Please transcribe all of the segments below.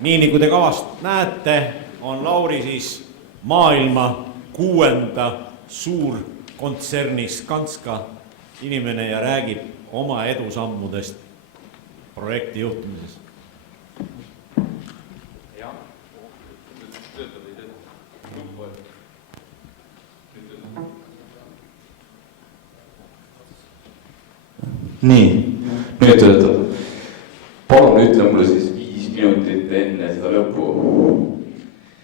Nii nagu te kavast näete, on Lauri siis maailma 6. suurkontserni Skanska inimene ja räägib oma edusammudest projekti juhtimises. Nii, nüüd töötab. Palun ütle mulle siis 5 minutit enne seda lõppu.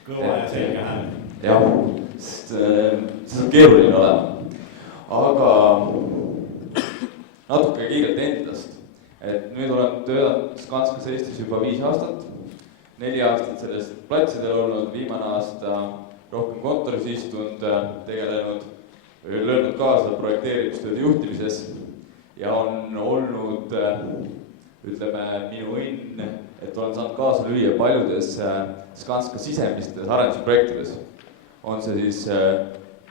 Kõva ja selge hääl. Jah, sest see on keeruline olema. Aga natuke kiirelt endast. Et nüüd olen töötanud Skanskas Eestis juba 5 aastat. 4 aastat sellest platsidel olnud, viimane aasta rohkem kontoris istunud, tegelenud või löönud kaasa projekteerimistööde juhtimises. Ja on olnud, ütleme, minu õnn, et olen saanud kaasa lüüa paljudes Skanska sisemistes arendusprojektides. On see siis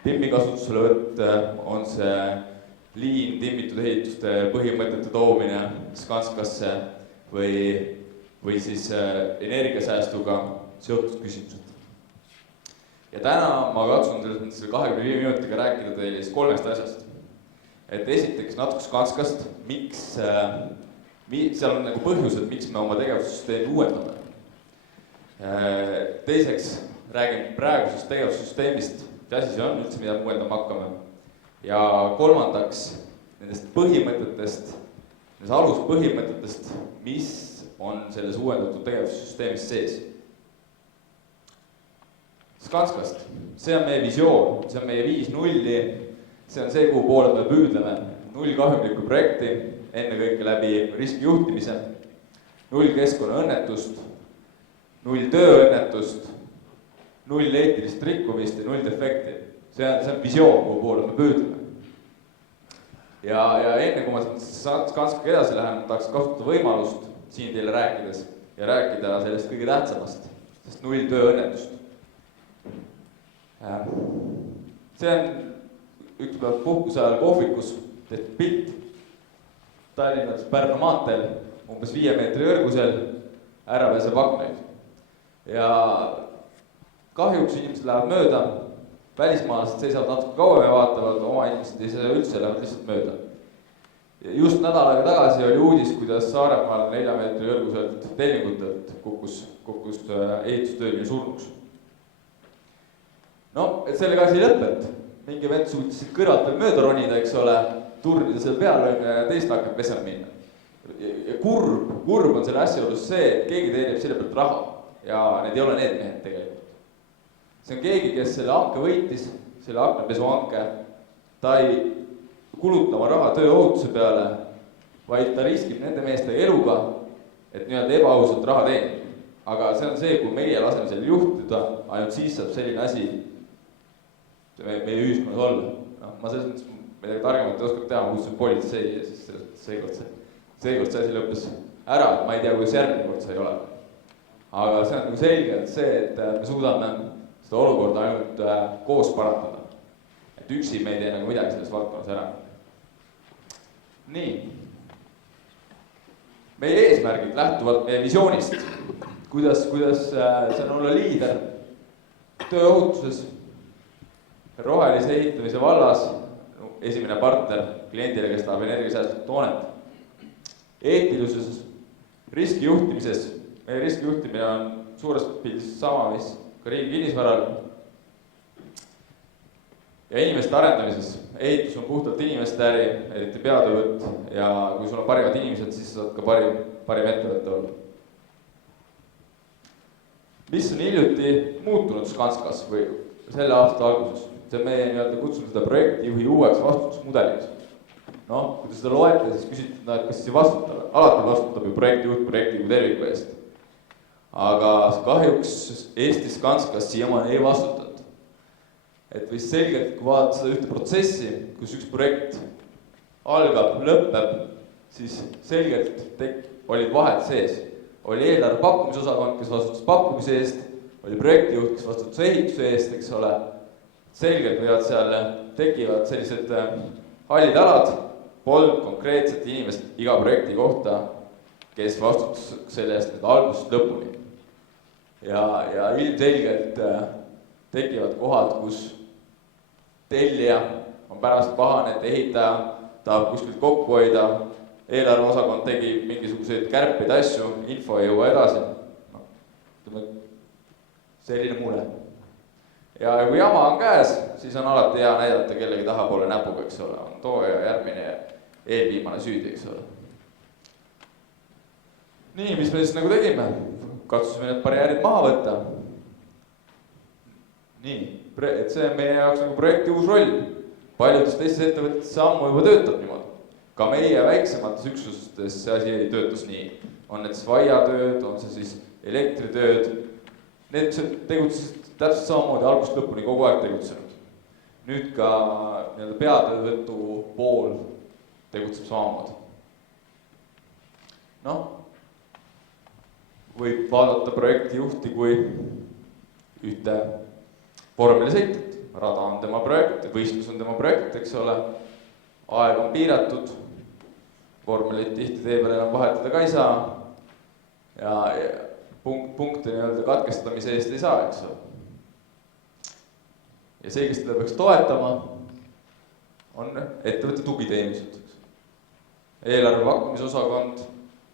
timmi kasutuselevõtt, on see liin timmitud ehituste põhimõtete toomine Skanskasse või siis energiasäästuga seotud küsimused. Ja täna ma katsun selle 25 minutiga rääkida teile 3 asjast. Et esiteks natuke Skanskast, miks, seal on nagu põhjused, miks me oma tegevussüsteemi uuendame. Teiseks räägin praegusest tegevussüsteemist, mis asi see on üldse, mida me uuendama hakkame. Ja kolmandaks nendest põhimõtetest, nendest aluspõhimõtetest, mis on selles uuendatud tegevussüsteemis sees. Skanskast, see on meie visioon, see on meie 5.0. See on see, kuhu poole me püüdleme. 0 kahjumlikku projekti, enne kõike läbi riskijuhtimise, 0 keskkonnaõnnetust, 0 tööõnnetust, 0 eetilist rikkumist ja 0 defekti. See on visioon, kuhu poole me püüdleme. Ja enne kui ma Skanskaga edasi lähen, tahaks kasutada võimalust siin teile rääkides ja rääkida sellest kõige tähtsamast, sest 0 tööõnnetust. See on üks päev puhkuse ajal kohvikus tehtud pilt Tallinnas Pärnu maanteel, umbes 5 meetri kõrgusel, ära pääseb aknaid. Ja kahjuks inimesed lähevad mööda, välismaalased seisavad natuke kauem ja vaatavad, oma inimesed ei saa üldse, lähevad lihtsalt mööda. Ja just nädal aega tagasi oli uudis, kuidas Saaremaal 4 meetri kõrguselt tellingutelt kukkus ehitustööline surnuks. No, et sellega asi lõpet. Mingi vend suutis kõrvalt veel mööda ronida, eks ole, turnida selle peale ja teist hakkab pesema minna. Ja kurb on selle asjaolus see, et keegi teenib selle pealt raha ja need ei ole need mehed tegelikult. See on keegi, kes selle hanke võitis, selle aknapesu hanke, ta ei kuluta oma raha tööohutuse peale, vaid ta riskib nende meeste eluga, et nii-öelda ebaausalt raha teenib. Aga see on see, kui meie laseme selle juhtida, ainult siis saab selline asi meie ühiskonnas olla. No, ma selles mõttes midagi targemat ei oskab teha, ma kutsun politsei ja siis seekord see asi lõppes ära, et ma ei tea, kuidas järgmine kord sai ole. Aga see on nagu selge, et see, et me suudame seda olukorda ainult koos parandada. Et üksi me ei tee nagu midagi selles valdkonnas ära. Nii. Meie eesmärgid lähtuvad meie visioonist. Kuidas see on olla liider tööohutuses, rohelise ehitamise vallas, esimene partner kliendile, kes tahab energiasäästvat toonet. Eetilises, riskijuhtimises, meie riskijuhtimine on suures pildis sama, mis ka riigi kinnisvaral. Ja inimeste arendamises, ehitus on puhtalt inimeste äri, eriti peatöövõtt ja kui sul on parimad inimesed, siis saad ka parim ettevõtte olla. Mis on hiljuti muutunud Skanskas või selle aasta alguses? See on meie kutsume seda projektijuhi uueks vastutusmudeliks. No, kui te seda loete, siis küsite, et kas see vastutab. Alati vastutab ju projektijuht projekti kui terviku eest. Aga kahjuks Eesti Skanskas siiamaani ei vastutanud. Et või selgelt, kui vaadata seda ühte protsessi, kus üks projekt algab, lõpeb, siis selgelt olid vahed sees. Oli eelarve pakkumisosakond, kes vastutas pakkumise eest, oli projektijuht, kes vastutas ehituse eest, eks ole. Selgelt võivad seal tekivad sellised hallid alad, polnud konkreetset inimest iga projekti kohta, kes vastutas selle eest algusest lõpuni. ja ilmselgelt tekivad kohad, kus tellija on pärast pahane, et ehitaja tahab kuskilt kokku hoida, eelarveosakond tegi mingisuguseid kärpeid asju, info ei jõua edasi. No, selline mure. Ja kui jama on käes, siis on alati hea näidata kellegi tahapoole näpuga, eks ole, on too ja järgmine eelviimane süüdi, eks ole. Nii, mis me siis nagu tegime? Katsusime need barjäärid maha võtta. Nii, et see on meie jaoks nagu projekti uus roll. Paljudes teistes ettevõtetes ammu juba töötab niimoodi. Ka meie väiksemates üksustes see asi ei töötas nii. On need siis vaiatööd, on see siis elektritööd. Need tegutsesid täpselt samamoodi algusest lõpuni kogu aeg tegutsenud. Nüüd ka peatöövõtu pool tegutseb samamoodi. Noh, võib vaadata projektijuhti kui ühte vormelisõitet. Rada on tema projekt, võistlus on tema projekt, eks ole. Aeg on piiratud, vormelit tihti tee peal enam vahetada ka ei saa. Ja punkte katkestamise eest ei saa, eks ole. Ja see, kes teda peaks toetama, on ettevõtte tugiteenused. Eelarve pakkumisosakond,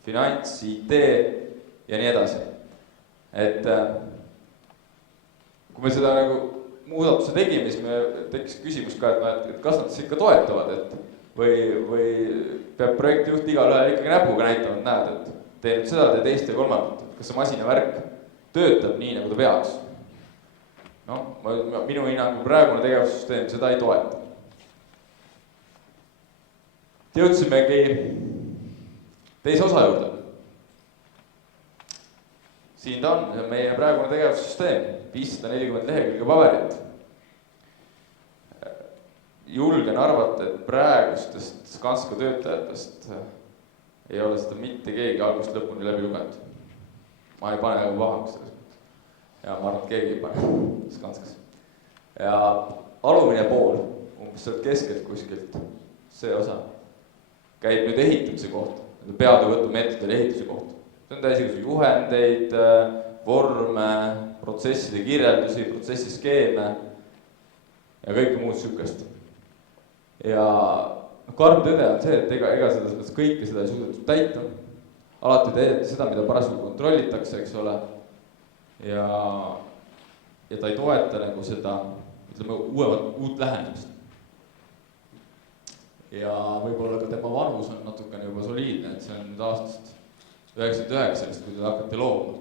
finants, IT ja nii edasi. Et kui me seda nagu muudatuse tegime, siis me tekkis küsimus ka, et kas nad siis ikka toetavad, või peab projektijuht igal ühel ikkagi näpuga näitama, et näed, et tee nüüd seda, tee teist ja kolmandat, kas see masinavärk töötab nii, nagu ta peaks. Noh, minu hinnangul praegune tegevussüsteem seda ei toeta. Jõudsimegi teise osa juurde. Siin ta on, see on meie praegune tegevussüsteem, 540 lehekülge paberit. Julgen arvata, et praegustest Skanska töötajatest ei ole seda mitte keegi algusest lõpuni läbi lugenud. Ma ei pane nagu pahaks selles mõttes. Ja ma arvan, et keegi ei pane Skanskas. Ja alumine pool, umbes sealt keskelt kuskilt, see osa, käib nüüd ehitamise kohta, peatöövõtu meetodil ehituse kohta. See on täisikuse juhendeid, vorme, protsesside kirjeldusi, protsessiskeeme ja kõike muud sükest. Ja karm tõde on see, et ega seda kõike seda ei suudetud täita. Alati täideti seda, mida parasjagu kontrollitakse, eks ole. Ja ta ei toeta nagu seda, ütleme, uut lähenemist. Ja võib-olla ka tema vanus on natukene juba soliidne, et see on nüüd aastast 99, kui ta hakati looma.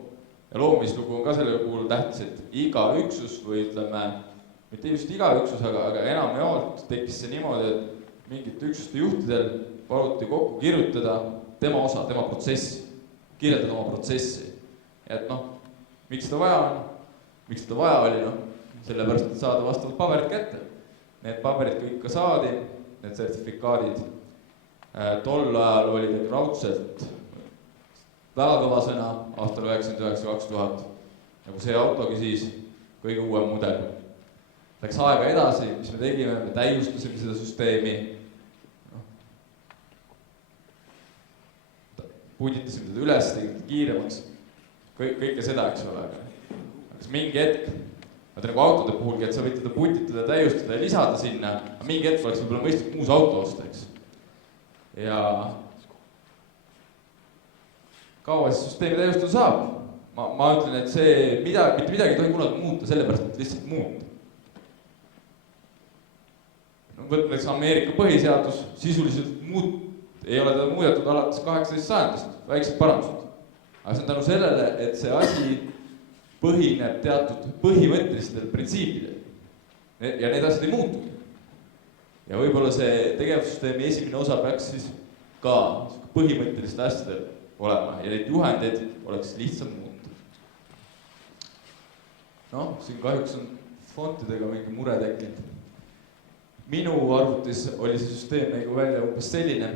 Ja loomislugu on ka selle puhul tähtis, et iga üksus või ütleme, mitte just iga üksus, aga enamjaolt tekkis see niimoodi, et mingite üksuste juhtidel paluti kokku kirjutada tema osa, tema protsessi, kirjeldada oma protsessi. Ja et noh, miks seda vaja on? Miks seda vaja oli? Sellepärast, et saada vastavalt paberid kätte. Need paberid kõik ka saadi, need sertifikaadid. Tol ajal oli need raudselt väga kõva sõna aastal 1999-2000, nagu see autogi siis, kõige uuem mudel. Läks aega edasi, mis me tegime, me täiustasime seda süsteemi, punditasime seda üles, tegime kiiremaks, kõike seda, eks ole. Aga mingi hetk, nagu autode puhulgi, et sa võid teda punditada, täiustada ja lisada sinna, aga mingi hetk oleks võib-olla mõistlik uus auto osta, eks. Ja kaua see süsteemi täiustada saab? Ma ütlen, et see mitte midagi ei tohi kunagi muuta, sellepärast, et lihtsalt muuta. Võtme näiteks Ameerika põhiseadus, sisuliselt ei ole ta muudetud alates 18. sajandist, väiksed parandused. Aga see on tänu sellele, et see asi põhineb teatud põhimõttelistel printsiipidel. Ja need asjad ei muutu. Ja võib-olla see tegevussüsteemi esimene osa peaks siis ka põhimõttelistel asjadel olema ja neid juhendeid oleks lihtsam muuta. Noh, siin kahjuks on fontidega mingi mure tekkinud. Minu arvutis oli see süsteem nagu välja umbes selline,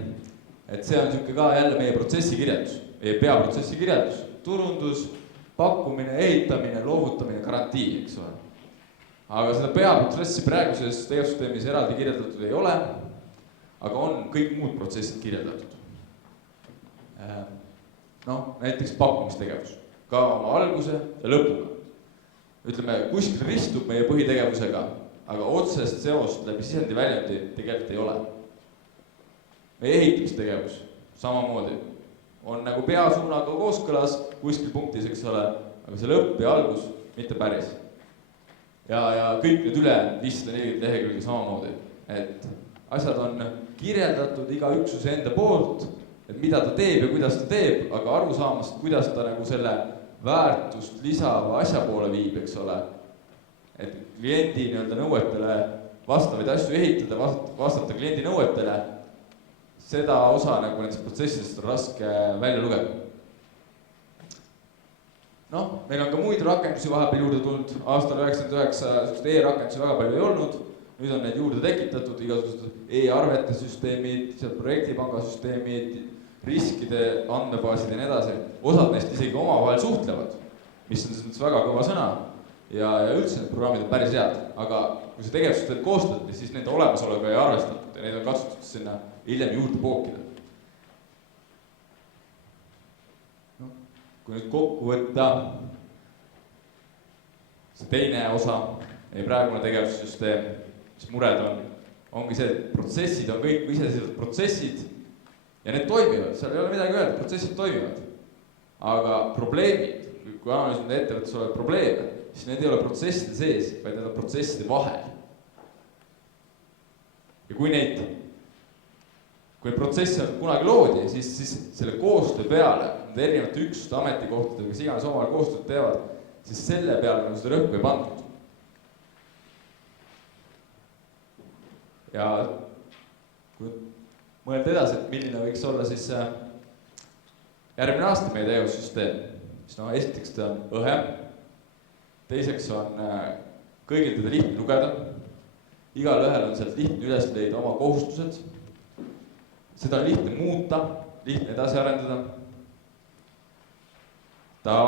et see on niisugune ka jälle meie protsessikirjeldus, meie peaprotsessikirjeldus, turundus, pakkumine, ehitamine, loovutamine, garantii, eks ole. Aga seda peaprotsessi praeguses tegevussüsteemis eraldi kirjeldatud ei ole, aga on kõik muud protsessid kirjeldatud. Noh, näiteks pakkumistegevus. ka oma alguse ja lõpuga. Ütleme, kuskil ristub meie põhitegevusega, aga otsest seost läbi sisendi väljundi tegelikult ei ole. Meie ehitamistegevus samamoodi on nagu peasuunaga kooskõlas kuskil punktis, eks ole, aga see lõpp ja algus mitte päris. Ja kõik need üle 540 lehekülge samamoodi, et asjad on kirjeldatud iga üksuse enda poolt, et mida ta teeb ja kuidas ta teeb, aga aru saamast, kuidas ta nagu selle väärtust lisava asja poole viib, eks ole. Et kliendi nõuetele vastavaid asju ehitada, vastata kliendi nõuetele, seda osa nagu nendest protsessidest on raske välja lugeda. Noh, meil on ka muid rakendusi vahepeal juurde tulnud, aastal 99 e-rakendusi väga palju ei olnud, nüüd on neid juurde tekitatud, igasugused e-arvete süsteemid, projektipanga süsteemid, riskide andmebaasid ja nii edasi. Osad neist isegi omavahel suhtlevad, mis on selles väga kõva sõna ja üldse need programmid on päris head, aga kui see tegevused koostati, siis nende olemasolega ei arvestatud ja neid on katsutud sinna hiljem juurde pookida. Kui nüüd kokku võtta see teine osa, meie praegune tegevussüsteem, mis mured ongi see, et protsessid on kõik iseseisvad protsessid ja need toimivad, seal ei ole midagi öelda, protsessid toimivad. Aga probleemid, kui analüüsime ettevõttes olevad probleeme, siis need ei ole protsesside sees, vaid need on protsesside vahel. Ja kui neid protsesse kunagi loodi, siis selle koostöö peale, need erinevate üksuste ametikohtadega, kes iganes omavahel koostööd teevad, siis selle peale nagu seda rõhku ei pandud. Ja kui mõelda edasi, et milline võiks olla siis järgmine aasta meie tegevussüsteem, siis esiteks ta on õhem, teiseks on kõigil teda lihtne lugeda, igal ühel on sealt lihtne üles leida oma kohustused, seda on lihtne muuta, lihtne edasi arendada. Ta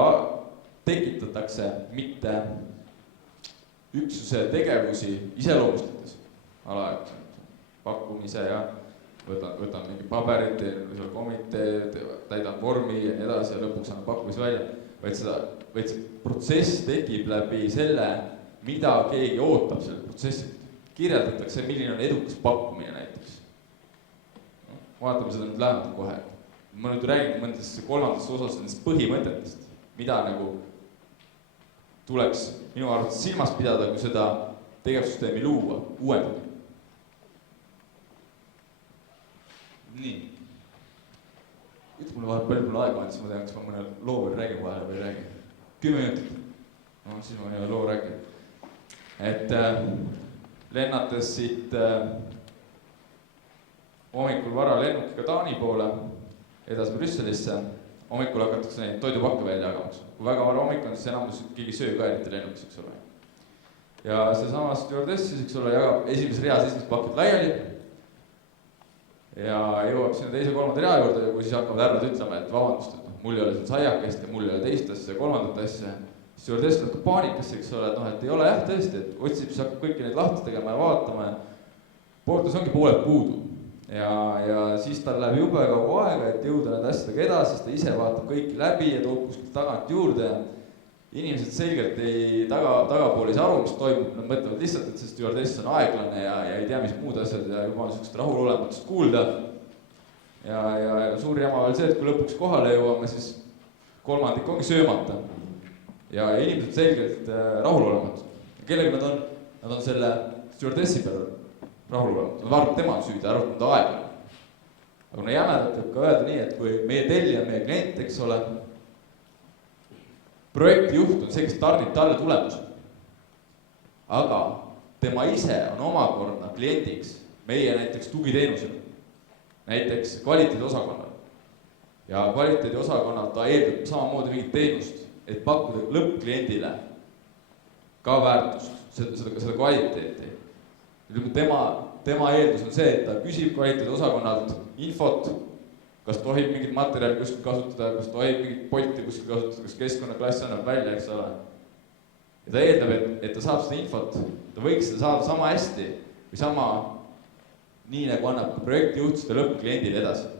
tekitatakse mitte üksuse tegevusi iseloomustades, pakkumise ja võtan mingi paberit, teen komitee, täidan vormi ja nii edasi ja lõpuks annan pakkumise välja, vaid see protsess tekib läbi selle, mida keegi ootab selle protsessilt. Kirjeldatakse, milline on edukas pakkumine näiteks. Vaatame seda nüüd lähemalt kohe. Ma nüüd räägin mõnedest kolmandast osas nendest põhimõtetest, mida nagu tuleks minu arvates silmas pidada, kui seda tegevussüsteemi luua, uuendada. Nii. Ütle mulle vahel palju mul aega on, siis ma tean, kas ma mõne loo veel räägin vahele või ei räägi. 10 minutit. No, siis ma nii loo räägin. Et lennates siit hommikul vara lennukiga Taani poole, edasi Brüsselisse, hommikul hakatakse neid toidupakke välja jagamas. Kui väga vara hommik on, siis enamus keegi söö ka eriti lennukis, eks ole. Ja see samas stewardess siis, eks ole, jagab esimeses reas esimesed pakid laiali ja jõuab sinna teise kolmanda rea juurde ja kui siis hakkavad härrad ütlema, et vabandust, et mul ei ole seal saiakest ja mul ei ole teist asja ja kolmandat asja. Stewardess läheb paanikasse, eks ole, et ei ole jah tõesti, et otsib, siis hakkab kõiki neid lahti tegema ja vaatama ja pooltes ongi pooled puudu. Ja siis tal läheb jube kaua aega, et jõuda need asjadega edasi, sest ta ise vaatab kõiki läbi ja toob kuskilt tagant juurde ja inimesed selgelt ei tagapool ei saa aru, mis toimub, nad mõtlevad lihtsalt, et see stewardess on aeglane ja ei tea, mis muud asjad ja juba on sellist rahulolematust kuulda. Ja suur jama veel see, et kui lõpuks kohale jõuame, siis kolmandik ongi söömata ja inimesed selgelt rahulolematud. Kellega nad on selle stewardessi peal rahulolematud, nad arvavad tema on süüdi, arvavad ta aeglane. Aga jämedalt võib ka öelda nii, et kui meie tellija, meie klient, eks ole, projektijuht on see, kes tarnib talle tulemuse. Aga tema ise on omakorda kliendiks meie näiteks tugiteenusele, näiteks kvaliteediosakonnal. Ja kvaliteediosakonnal ta eeldab samamoodi mingit teenust, et pakkuda lõppkliendile ka väärtust, seda kvaliteeti. Tema eeldus on see, et ta küsib kvaliteediosakonnalt infot, kas tohib mingit materjali kuskil kasutada, kas tohib mingit polti kuskil kasutada, kas keskkonnaklass annab välja, eks ole. Ja ta eeldab, et ta saab seda infot, ta võiks seda saada sama hästi või sama nii, nagu annab projektijuht seda lõppkliendile edasi.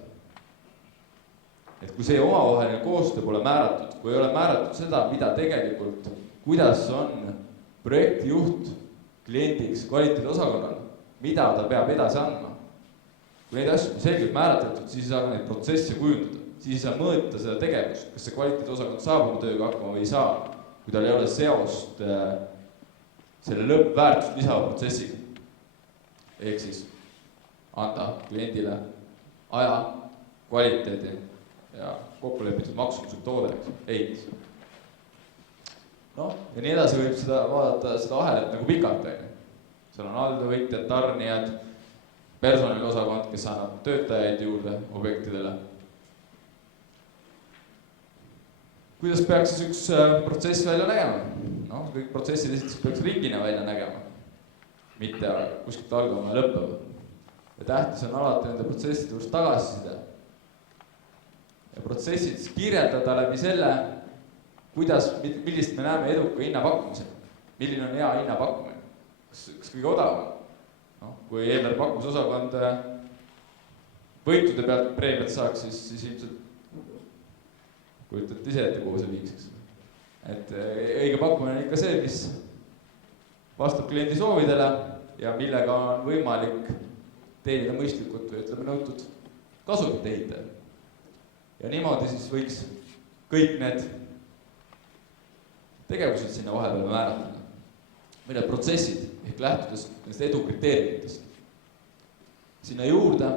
et kui see omavaheline koostöö pole määratud, kui ei ole määratud seda, mida tegelikult, kuidas on projektijuht kliendiks kvaliteediosakonnal, mida ta peab edasi andma. Kui neid asju on selgelt määratletud, siis ei saa neid protsesse kujundada, siis ei saa mõõta seda tegevust, kas see kvaliteediosakond saab oma tööga hakkama või ei saa, kui tal ei ole seost selle lõppväärtust lisava protsessiga. Ehk siis anda kliendile aja, kvaliteedi ja kokkulepitud maksumused toodeks, ehitis. Noh, ja nii edasi võib seda vaadata seda ahelat nagu pikalt. Seal on alltöövõtjad, tarnijad, personaliosakond, kes annab töötajaid juurde objektidele. Kuidas peaks siis üks protsess välja nägema? No, kõik protsessid esiteks peaks ringina välja nägema, mitte kuskilt algama ja lõppema. Ja tähtis on alati nende protsesside juures tagasiside. Ja protsessid kirjeldada läbi selle, millist me näeme eduka hinnapakkumisega. Milline on hea hinnapakkumine? Kas kõige odavam? No, kui eelarve pakkumisosakond võitude pealt preemiat saaks, siis ilmselt kujutate ise ette, kuhu see viiks. Et õige pakkumine on ikka see, mis vastab kliendi soovidele ja millega on võimalik teenida mõistlikult või ütleme nõutud kasumit ehitajal. Ja niimoodi siis võiks kõik need tegevused sinna vahepeale määratleda. Mille protsessid ehk lähtudes nendest edu kriteeriumitest. Sinna juurde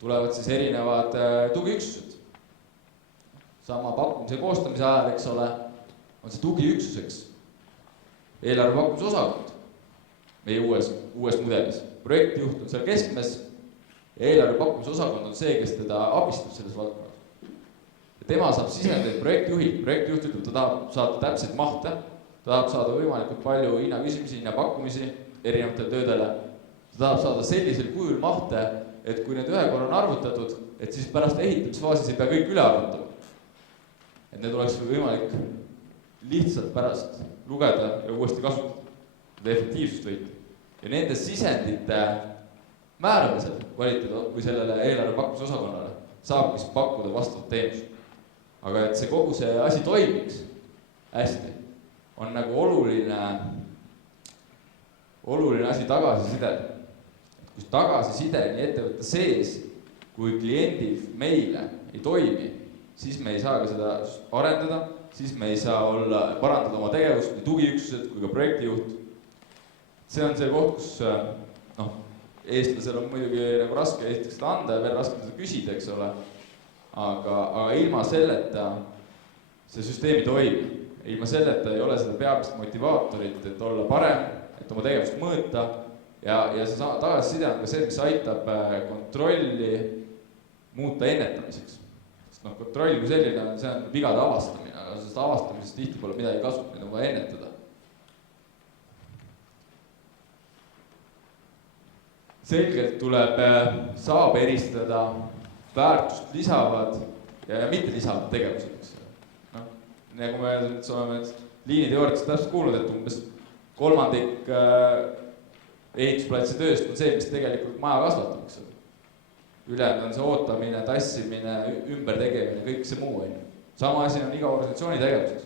tulevad siis erinevad tugiüksused. Sama pakkumise koostamise ajal, eks ole, on see tugiüksuseks eelarve pakkumisosakond meie uues mudelis. Projektijuht on seal keskmes ja eelarve pakkumisosakond on see, kes teda abistab selles valdkonnas. Ja tema saab sisendeid projektijuhilt. Projektijuht ütleb, ta tahab saada täpseid mahte, ta tahab saada võimalikult palju hinnaküsimisi, hinnapakkumisi erinevatele töödele. Ta tahab saada sellisel kujul mahte, et kui need ühe korra on arvutatud, et siis pärast ehitamisfaasis ei pea kõik üle arvutama. Et need oleks võimalik lihtsalt pärast lugeda ja uuesti kasutada, seda efektiivsust võita. Ja nende sisendite määramisel või sellele eelarve pakkumisosakonnale saab siis pakkuda vastavat teenust. Aga et see kogu see asi toimiks hästi, on nagu oluline asi tagasiside. Kui tagasiside nii ettevõtte sees, kui kliendil meile ei toimi, siis me ei saa ka seda arendada, siis me ei saa parandada oma tegevust, nii tugiüksused kui ka projektijuht. See on see koht, kus eestlasel on muidugi nagu raske esiteks seda anda ja veel raske seda küsida, eks ole. Aga ilma selleta see süsteemi toimib. Ilma selleta ei ole seda peamist motivaatorit, et olla parem, et oma tegevust mõõta ja see tagasiside on ka see, mis aitab kontrolli muuta ennetamiseks. Sest kontroll kui selline on, see on vigade avastamine, aga sellest avastamisest tihti pole midagi kasu, mida on vaja ennetada. Selgelt saab eristada väärtust lisavad ja mitte lisavad tegevused. Nagu me oleme liiniteooriatest täpselt kuulnud, et umbes kolmandik ehitusplatsi tööst on see, mis tegelikult maja kasvatab. Ülejäänud on see ootamine, tassimine, ümbertegemine, kõik see muu. Sama asi on iga organisatsiooni tegevuseks.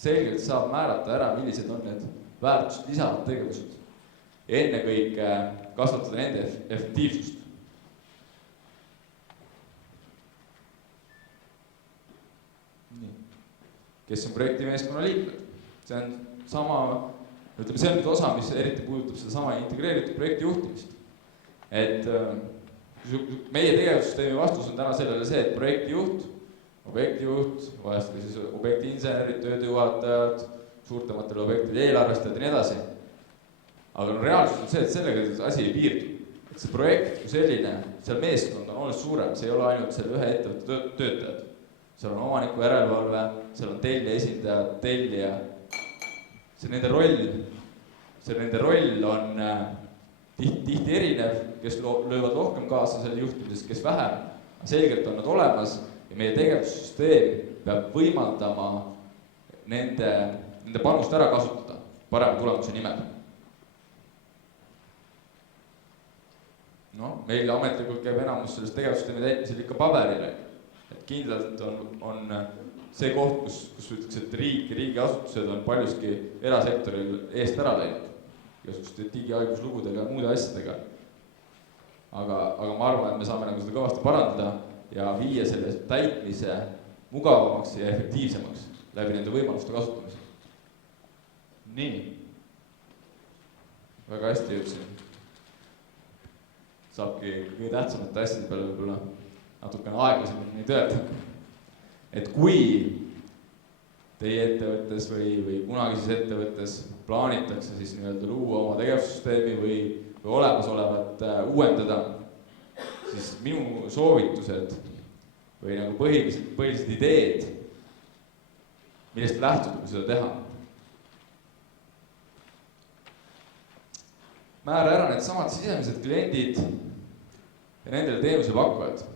Selgelt saab määrata ära, millised on need väärtust lisavad tegevused. Enne kõik kasvatada nende efektiivsust. Kes on projektimeeskonna liikmed? See on sama, see on nüüd osa, mis eriti puudutab seda sama integreeritud projekti juhtimist. Et meie tegevussüsteemi vastus on täna sellele see, et projektijuht, vahest ka siis objekti insenerid, tööjuhatajad, suurtematele objektide eelarvestajad ja nii edasi. Aga reaalsus on see, et sellega asi ei piirdu. Et see projekt kui selline, seal meeskond on oluliselt suurem, see ei ole ainult selle ühe ettevõtte töötajad. Seal on omaniku järelevalve, seal on tellija esindajad, tellija. See nende roll on tihti erinev, kes löövad rohkem kaasa selle juhtimises, kes vähem. Selgelt on nad olemas ja meie tegevussüsteem peab võimaldama nende panust ära kasutada parema tulemuse nimel. Meil ametlikult käib enamus sellest tegevussüsteemi täitmisel ikka paberile. Et kindlalt on see koht, kus ütleks, et riigiasutused on paljuski erasektoril eest ära läinud. Igasuguste digihaiguslugudega ja muude asjadega. Aga ma arvan, et me saame nagu seda kõvasti parandada ja viia selle täitmise mugavamaks ja efektiivsemaks läbi nende võimaluste kasutamise. Nii. Väga hästi jõudsin. Saabki kõige tähtsamate asjade peale võib-olla natukene aeglasemalt nii tööta. Et kui teie ettevõttes või kunagises ettevõttes plaanitakse siis nii-öelda luua oma tegevussüsteemi või olemasolevat uuendada, siis minu soovitused või nagu põhilised ideed, millest lähtuda, kui seda teha. Määra ära need samad sisemised kliendid ja nendele teenuse pakkujad.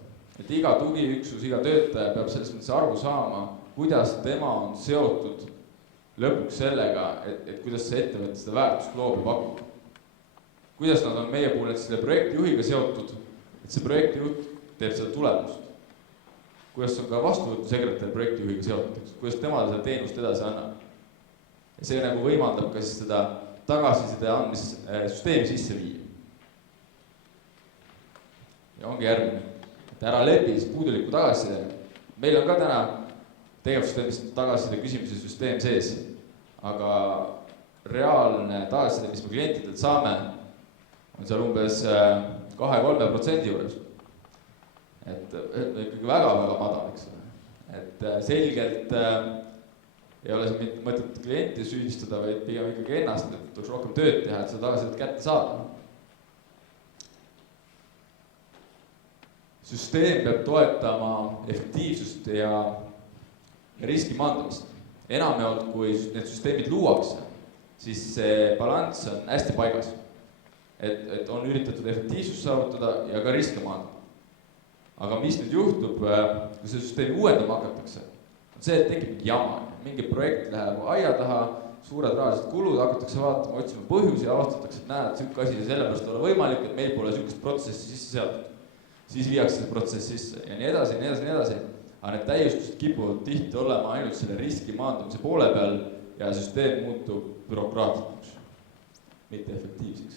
Et iga tugiüksus, iga töötaja peab selles mõttes aru saama, kuidas tema on seotud lõpuks sellega, et kuidas see ettevõte seda väärtust loob ja pakub. Kuidas nad on meie puhul selle projektijuhiga seotud, et see projektijuht teeb seda tulemust. Kuidas on ka vastuvõtusekretär projektijuhiga seotud, kuidas tema seda teenust edasi annab. Ja see nagu võimaldab ka siis seda tagasiside andmissüsteemi sisse viia. Ja ongi järgmine, et ära lepi siis puuduliku tagasiside. Meil on ka täna tegevussüsteemis tagasiside küsimise süsteem sees, aga reaalne tagasiside, mis me klientidelt saame, on seal umbes 2-3% juures. Et ikkagi väga-väga madal, eks ole. Et selgelt ei ole see mõtet klienti süüdistada, vaid pigem ikkagi ennast, et tuleks rohkem tööd teha, et seda tagasisidet kätte saada. Süsteem peab toetama efektiivsust ja riski maandamist. Enamjaolt, kui need süsteemid luuakse, siis see balanss on hästi paigas. Et on üritatud efektiivsust saavutada ja ka riske maandada. Aga mis nüüd juhtub, kui see süsteemi uuendama hakatakse, on see, et tekib mingi jama. Mingi projekt läheb aia taha, suured rahalised kulud, hakatakse vaatama, otsima põhjusi ja avastatakse, et näed, sükk asi ja sellepärast ole võimalik, et meil pole sükest protsessi sisse seatud. Siis viiakse see protsess sisse ja nii edasi, nii edasi, nii edasi. Aga need täiustused kipuvad tihti olema ainult selle riski maandamise poole peal ja süsteem muutub bürokraatlikuks, mitte efektiivseks.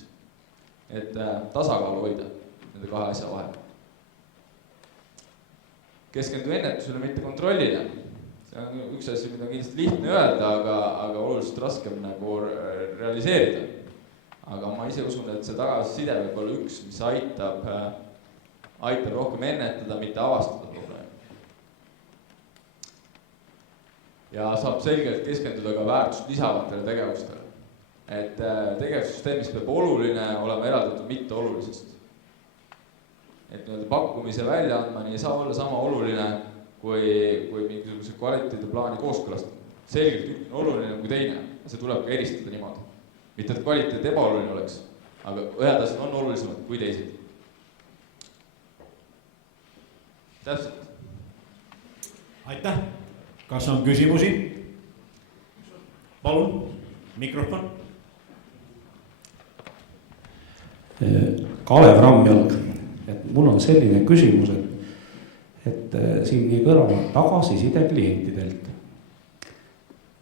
Et tasakaalu hoida nende kahe asja vahel. Keskendu ennetusele, mitte kontrollile. See on üks asi, mida on kindlasti lihtne öelda, aga oluliselt raskem nagu realiseerida. Aga ma ise usun, et see tagasiside võib olla üks, mis aitab rohkem ennetada, mitte avastada probleemi. Ja saab selgelt keskenduda ka väärtust lisavatele tegevustele. Et tegevussüsteemis peab oluline olema eraldatud mitte olulisest. Et pakkumise väljaandmine ei saa olla sama oluline kui mingisuguse kvaliteedi plaani kooskõlastamine. Selgelt üks on oluline kui teine ja see tuleb ka eristada niimoodi. Mitte et kvaliteet ebaoluline oleks, aga ühed asjad on olulisemad kui teised. Täpselt. Aitäh. Kas on küsimusi? Palun, mikrofon. Kalev Rammjalg. Et mul on selline küsimus, et siin nii kõrval tagasiside klientidelt.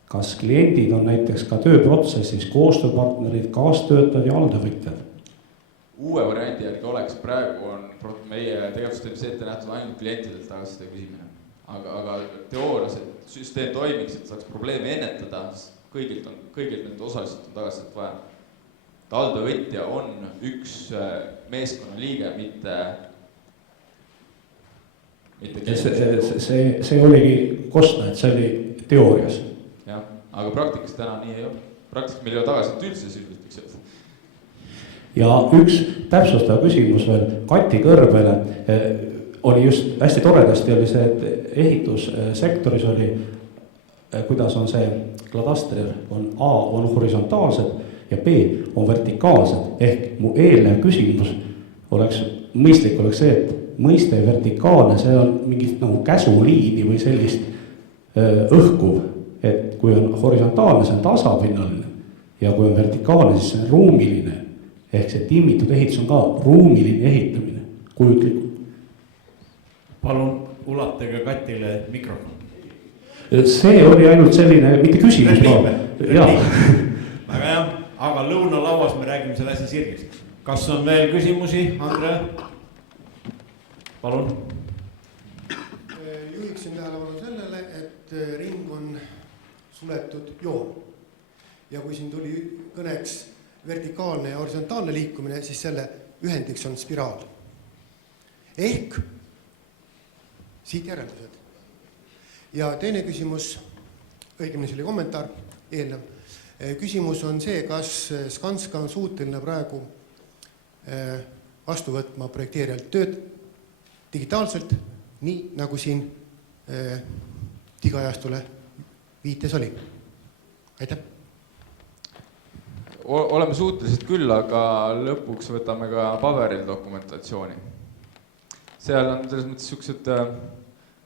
Kas kliendid on näiteks ka tööprotsessis koostööpartnerid, kaastöötajad ja alltöövõtjad? Uue variandi järgi oleks, praegu on meie tegevussüsteemis ette nähtud ainult klientidelt tagasiside küsimine. Aga teoorias, et süsteem toimiks, et saaks probleemi ennetada, kõigilt nende osaliselt on tagasisidet vaja. Alltöövõtja on üks meeskonna liige, mitte see oligi kostna, et see oli teoorias. Jah, aga praktikas täna nii ei ole. Praktikas meil ei ole tagasisid üldse silditeks öelda. Ja üks täpsustav küsimus veel Kati Kõrbele. Oli just hästi toredasti oli see, et ehitussektoris oli, kuidas on see kladastrer, A on horisontaalsed ja B on vertikaalsed. Ehk mu eelnev küsimus oleks, mõistlik oleks see, et mõiste vertikaalne, see on mingit nagu käsuliini või sellist õhkuv. Et kui on horisontaalne, see on tasapinnaline ja kui on vertikaalne, siis see on ruumiline. Ehk see timmitud ehitus on ka ruumiline ehitamine, kujutlikult. Palun, ulatage Katile mikrofon. See oli ainult selline, mitte küsimus. Väga hea, aga lõunalauas me räägime selle asja sirgeks. Kas on veel küsimusi, Andre? Palun. Juhiksin tähelepanu sellele, et ring on suletud joon. Ja kui siin tuli kõneks vertikaalne ja horisontaalne liikumine, siis selle ühendiks on spiraal. Ehk siit järeldused. Ja teine küsimus, õigemini see oli kommentaar, eelnev. Küsimus on see, kas Skanska on suuteline praegu vastu võtma projekteerijalt tööd digitaalselt, nii nagu siin digiajastule viites oli. Aitäh! Oleme suutelised küll, aga lõpuks võtame ka paberil dokumentatsiooni. Seal on selles mõttes sellised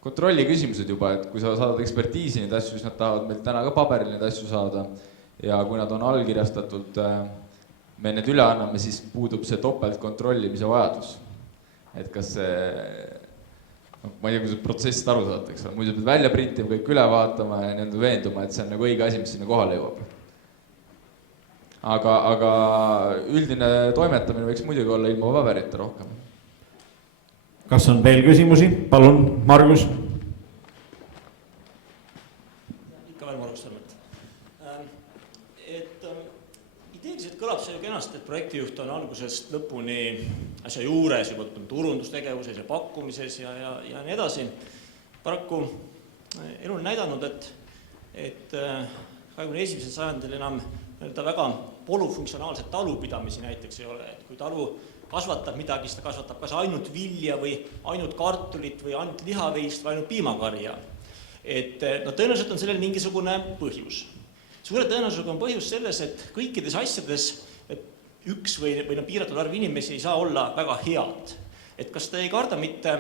kontrolli küsimused juba, et kui sa saadad ekspertiisi neid asju, siis nad tahavad meil täna ka paberil neid asju saada. Ja kui nad on allkirjastatud, me need üle anname, siis puudub see topeltkontrollimise vajadus. Et kas see, ma ei tea, kui see protsessist aru saate, eks ole, muidu pead välja printima, kõik üle vaatama ja nende veenduma, et see on nagu õige asi, mis sinna kohale jõuab. Aga üldine toimetamine võiks muidugi olla ilma paberita rohkem. Kas on veel küsimusi? Palun, Margus. Ikka veel Margus Tõrmet. Ideeliselt kõlab see ju kenasti, et projektijuht on algusest lõpuni asja juures juba turundustegevuses ja pakkumises ja nii edasi. Paraku elu on näidanud, et 21. sajandil enam väga polufunktsionaalset talupidamisi näiteks ei ole. Et kui talu kasvatab midagi, siis ta kasvatab kas ainult vilja või ainult kartulit või ainult lihaveist või ainult piimakarja. Et tõenäoliselt on sellel mingisugune põhjus. Suure tõenäoliselt on põhjus selles, et kõikides asjades üks või piiratud arv inimesi ei saa olla väga head. Et kas te ei karda mitte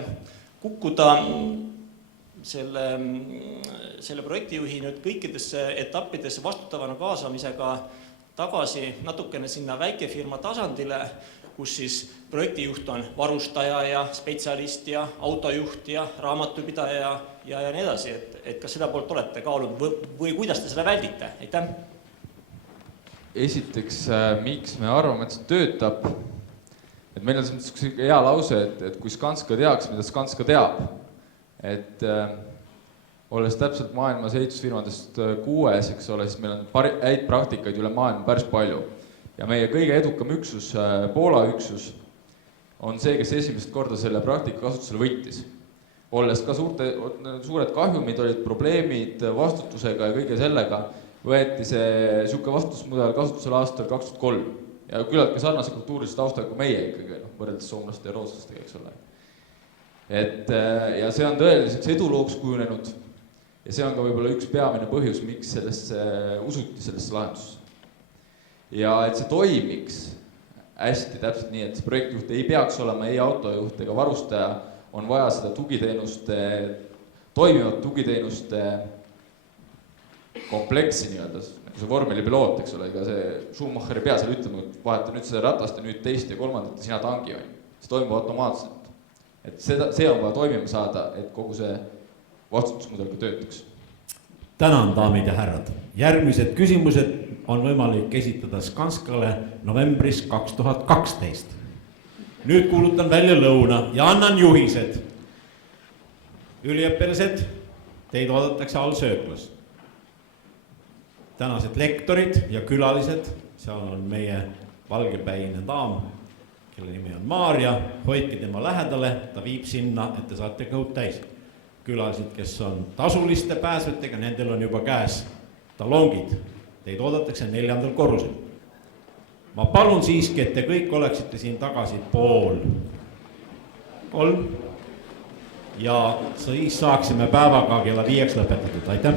kukkuda selle projektijuhi nüüd kõikidesse etappidesse vastutavana kaasamisega tagasi natukene sinna väikefirma tasandile, kus siis projektijuht on varustaja ja spetsialist ja autojuht ja raamatupidaja ja nii edasi. Et kas seda poolt olete kaalunud või kuidas te seda väldite? Aitäh! Esiteks, miks me arvame, et see töötab? Et meil on selline hea lause, et kui Skanska teaks, mida Skanska teab, et olles täpselt maailmas ehitusfirmadest 6, eks ole, siis meil on häid praktikaid üle maailma päris palju. Ja meie kõige edukam üksus, Poola üksus, on see, kes esimest korda selle praktika kasutusele võttis. Olles ka suured kahjumid, olid probleemid vastutusega ja kõige sellega, võeti see siuke vastutusmudel kasutusele aastal 2003. Ja küllalt ka sarnase kultuurilise taustaga kui meie ikkagi, võrreldes soomlaste ja rootslastega, eks ole. Ja see on tõeliseks edulooks kujunenud ja see on ka võib-olla üks peamine põhjus, miks usuti sellesse lahendusse. Ja et see toimiks hästi täpselt nii, et see projektijuht ei peaks olema ei autojuht ega varustaja, on vaja seda toimivat tugiteenuste kompleksi nii-öelda, nagu see vormelipiloot, eks ole, ega see Schumacher ei pea seal ütlema, et vaheta nüüd seda ratast ja nüüd teist ja kolmandat ja sina tangi on. See toimub automaatselt. Et see on vaja toimima saada, et kogu see vastutusmudel ka töötaks. Tänan, daamid ja härrad. Järgmised küsimused on võimalik esitada Skanskale novembris 2012. Nüüd kuulutan välja lõuna ja annan juhised. Üliõpilased, teid oodatakse all sööklas. Tänased lektorid ja külalised, seal on meie valgepäine daam, kelle nimi on Maarja, hoidke tema lähedale, ta viib sinna, et te saate kõud täis. Külalised, kes on tasuliste pääsvetega, nendel on juba käes talongid. Teid oodatakse 4. korrusel. Ma palun siiski, et te kõik oleksite siin tagasi 2:30 ja siis saaksime päevaga kella 5 lõpetatud. Aitäh!